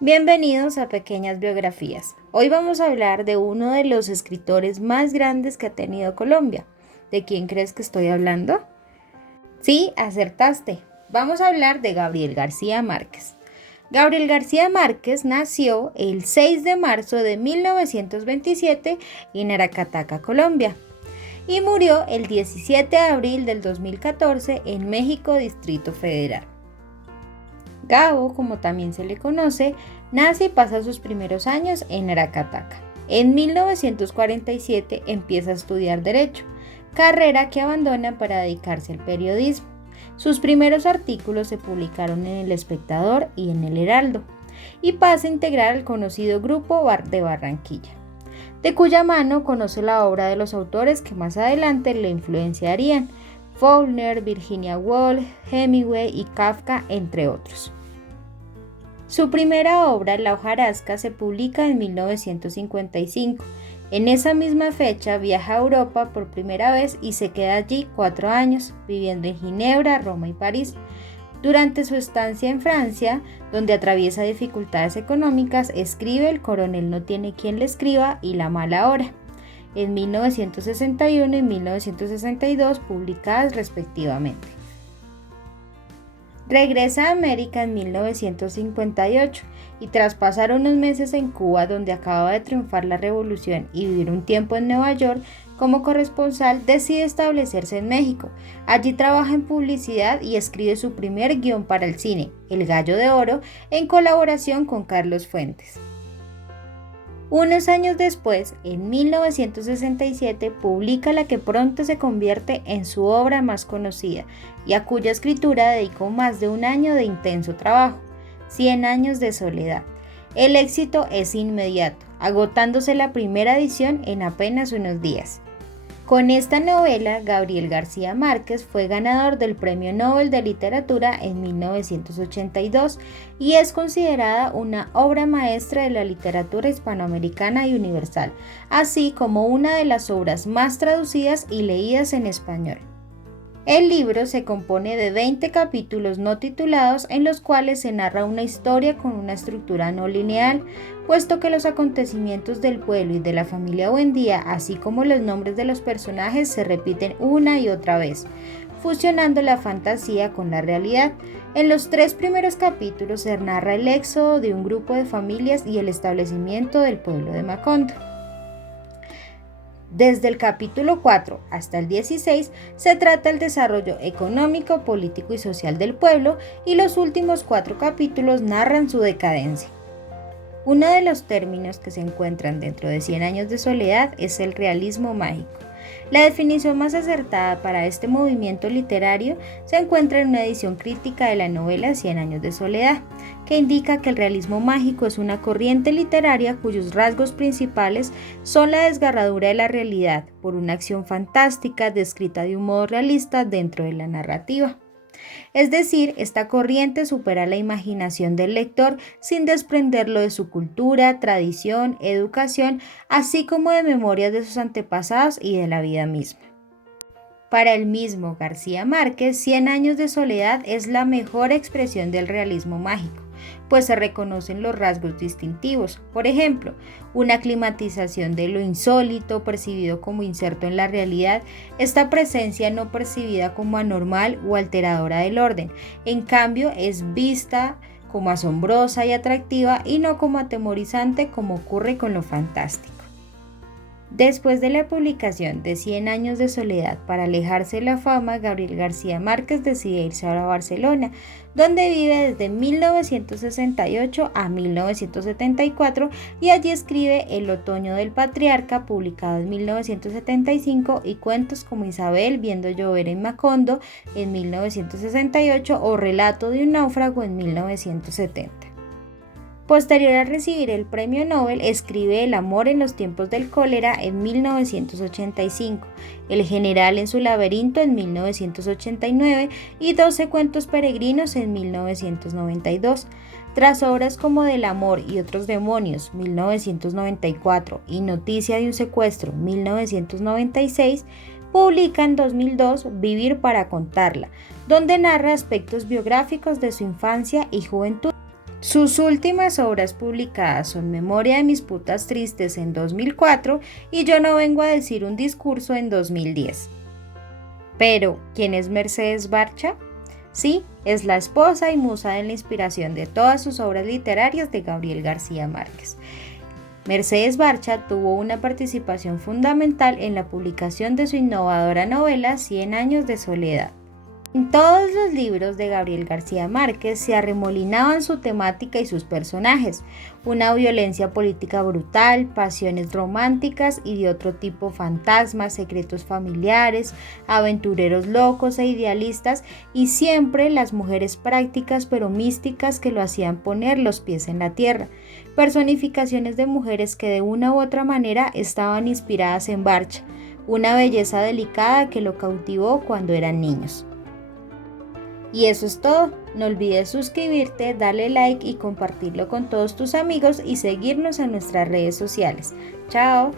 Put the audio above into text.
Bienvenidos a Pequeñas Biografías. Hoy vamos a hablar de uno de los escritores más grandes que ha tenido Colombia. ¿De quién crees que estoy hablando? Sí, acertaste. Vamos a hablar de Gabriel García Márquez. Gabriel García Márquez nació el 6 de marzo de 1927 en Aracataca, Colombia, y murió el 17 de abril del 2014 en México, Distrito Federal. Gabo, como también se le conoce, nace y pasa sus primeros años en Aracataca. En 1947 empieza a estudiar Derecho, carrera que abandona para dedicarse al periodismo. Sus primeros artículos se publicaron en El Espectador y en El Heraldo, y pasa a integrar el conocido Grupo de Barranquilla, de cuya mano conoce la obra de los autores que más adelante le influenciarían: Faulkner, Virginia Woolf, Hemingway y Kafka, entre otros. Su primera obra, La hojarasca, se publica en 1955. En esa misma fecha viaja a Europa por primera vez y se queda allí 4 años, viviendo en Ginebra, Roma y París. Durante su estancia en Francia, donde atraviesa dificultades económicas, escribe El coronel no tiene quien le escriba y La mala hora, en 1961 y 1962, publicadas respectivamente. Regresa a América en 1958 y tras pasar unos meses en Cuba, donde acababa de triunfar la revolución, y vivir un tiempo en Nueva York como corresponsal, decide establecerse en México. Allí trabaja en publicidad y escribe su primer guión para el cine, El gallo de oro, en colaboración con Carlos Fuentes. Unos años después, en 1967, publica la que pronto se convierte en su obra más conocida y a cuya escritura dedicó más de un año de intenso trabajo, 100 años de soledad. El éxito es inmediato, agotándose la primera edición en apenas unos días. Con esta novela, Gabriel García Márquez fue ganador del Premio Nobel de Literatura en 1982 y es considerada una obra maestra de la literatura hispanoamericana y universal, así como una de las obras más traducidas y leídas en español. El libro se compone de 20 capítulos no titulados en los cuales se narra una historia con una estructura no lineal, puesto que los acontecimientos del pueblo y de la familia Buendía, así como los nombres de los personajes, se repiten una y otra vez, fusionando la fantasía con la realidad. En los 3 primeros capítulos se narra el éxodo de un grupo de familias y el establecimiento del pueblo de Macondo. Desde el capítulo 4 hasta el 16 se trata el desarrollo económico, político y social del pueblo, y los últimos 4 capítulos narran su decadencia. Uno de los términos que se encuentran dentro de 100 años de soledad es el realismo mágico. La definición más acertada para este movimiento literario se encuentra en una edición crítica de la novela 100 años de soledad, que indica que el realismo mágico es una corriente literaria cuyos rasgos principales son la desgarradura de la realidad por una acción fantástica descrita de un modo realista dentro de la narrativa. Es decir, esta corriente supera la imaginación del lector sin desprenderlo de su cultura, tradición, educación, así como de memorias de sus antepasados y de la vida misma. Para el mismo García Márquez, 100 años de soledad es la mejor expresión del realismo mágico, pues se reconocen los rasgos distintivos. Por ejemplo, una climatización de lo insólito percibido como inserto en la realidad, esta presencia no percibida como anormal o alteradora del orden, en cambio es vista como asombrosa y atractiva y no como atemorizante como ocurre con lo fantástico. Después de la publicación de 100 años de soledad, para alejarse de la fama, Gabriel García Márquez decide irse ahora a Barcelona, donde vive desde 1968 a 1974 y allí escribe El otoño del patriarca, publicado en 1975, y cuentos como Isabel viendo llover en Macondo en 1968 o Relato de un náufrago en 1970. Posterior a recibir el premio Nobel, escribe El amor en los tiempos del cólera en 1985, El general en su laberinto en 1989 y 12 cuentos peregrinos en 1992. Tras obras como Del amor y otros demonios, 1994, y Noticia de un secuestro, 1996, publica en 2002 Vivir para contarla, donde narra aspectos biográficos de su infancia y juventud. Sus últimas obras publicadas son Memoria de mis putas tristes en 2004 y Yo no vengo a decir un discurso en 2010. Pero, ¿quién es Mercedes Barcha? Sí, es la esposa y musa de la inspiración de todas sus obras literarias de Gabriel García Márquez. Mercedes Barcha tuvo una participación fundamental en la publicación de su innovadora novela 100 años de soledad. En todos los libros de Gabriel García Márquez se arremolinaban su temática y sus personajes, una violencia política brutal, pasiones románticas y de otro tipo, fantasmas, secretos familiares, aventureros locos e idealistas, y siempre las mujeres prácticas pero místicas que lo hacían poner los pies en la tierra, personificaciones de mujeres que de una u otra manera estaban inspiradas en Barcha, una belleza delicada que lo cautivó cuando eran niños. Y eso es todo, no olvides suscribirte, darle like y compartirlo con todos tus amigos y seguirnos en nuestras redes sociales. ¡Chao!